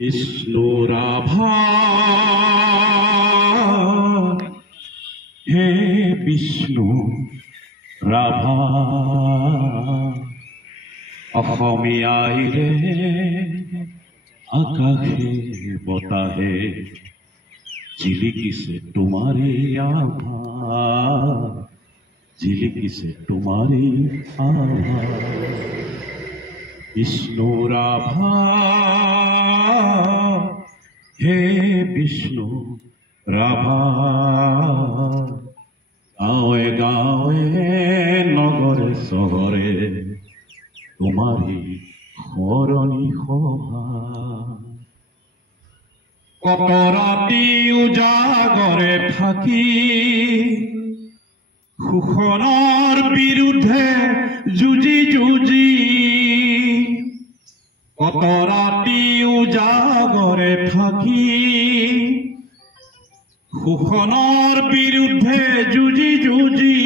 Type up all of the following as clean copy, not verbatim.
বিষ্ণুৰাভা হে বিষ্ণু ৰাভা অসমীয়াইৰে আকাশে বতাহে জিলিকিছে তোমাৰে আভা জিলিকিছে তোমাৰে আভা বিষ্ণুৰাভা হে বিষ্ণু ৰাভা গাঁৱে গাঁৱে নগৰে চহৰে তোমাৰে শৰণী সভা কত ৰাতি উজাগৰে থাকি শোষণৰ বিৰুদ্ধে যুঁজি যুঁজি কত ৰাতি উজাগৰে থাকি শোষণৰ বিৰুদ্ধে যুঁজি যুঁজি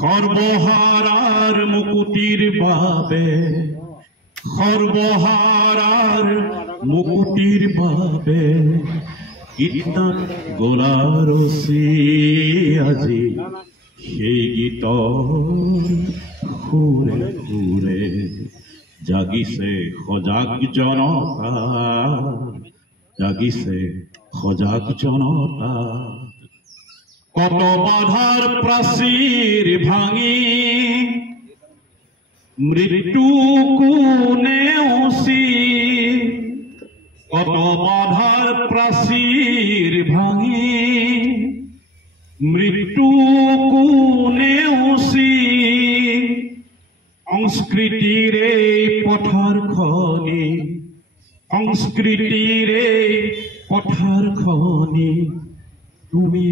সৰ্বহাৰাৰ মুকুতিৰ বাবে সৰ্বহাৰাৰ মুকুতিৰ বাবে গীতত গলাৰচি আজি সেই গীতৰ সুৰে সুৰে জাগিছে সজাগ জনতা জাগিছে সজাগ জনতা কত বাধাৰ প্ৰাচীৰ ভাঙি মৃত্যু নেওচি কত বাধাৰ প্ৰাচীৰ ভাঙি মৃত্যু নেওচি সংস্কৃতিৰে পথাৰখনি সংস্কৃতিৰে পথাৰখনি তুমি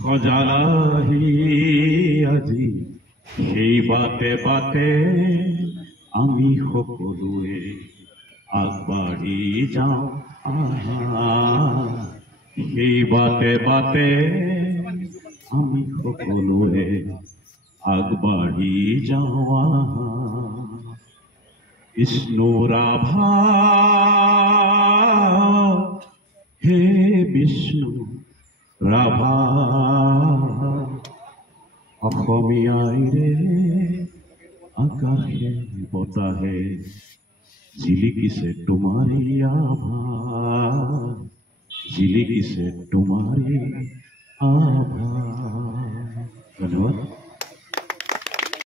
সজালাহি আজি সেই বাটে বাটে আমি সকলোৱে আগবাঢ়ি যাওঁ আহা সেই বাটে বাটে আমি সকলোৱে আগবাঢ়ি যাওঁ আহা বিষ্ণুৰাভা হে বিষ্ণু ৰাভা অসমীয়াইৰে আকাশে বতাহে জিলিকিছে তোমাৰে আভা জিলিকিছে তোমাৰে আভা ধন্যবাদ।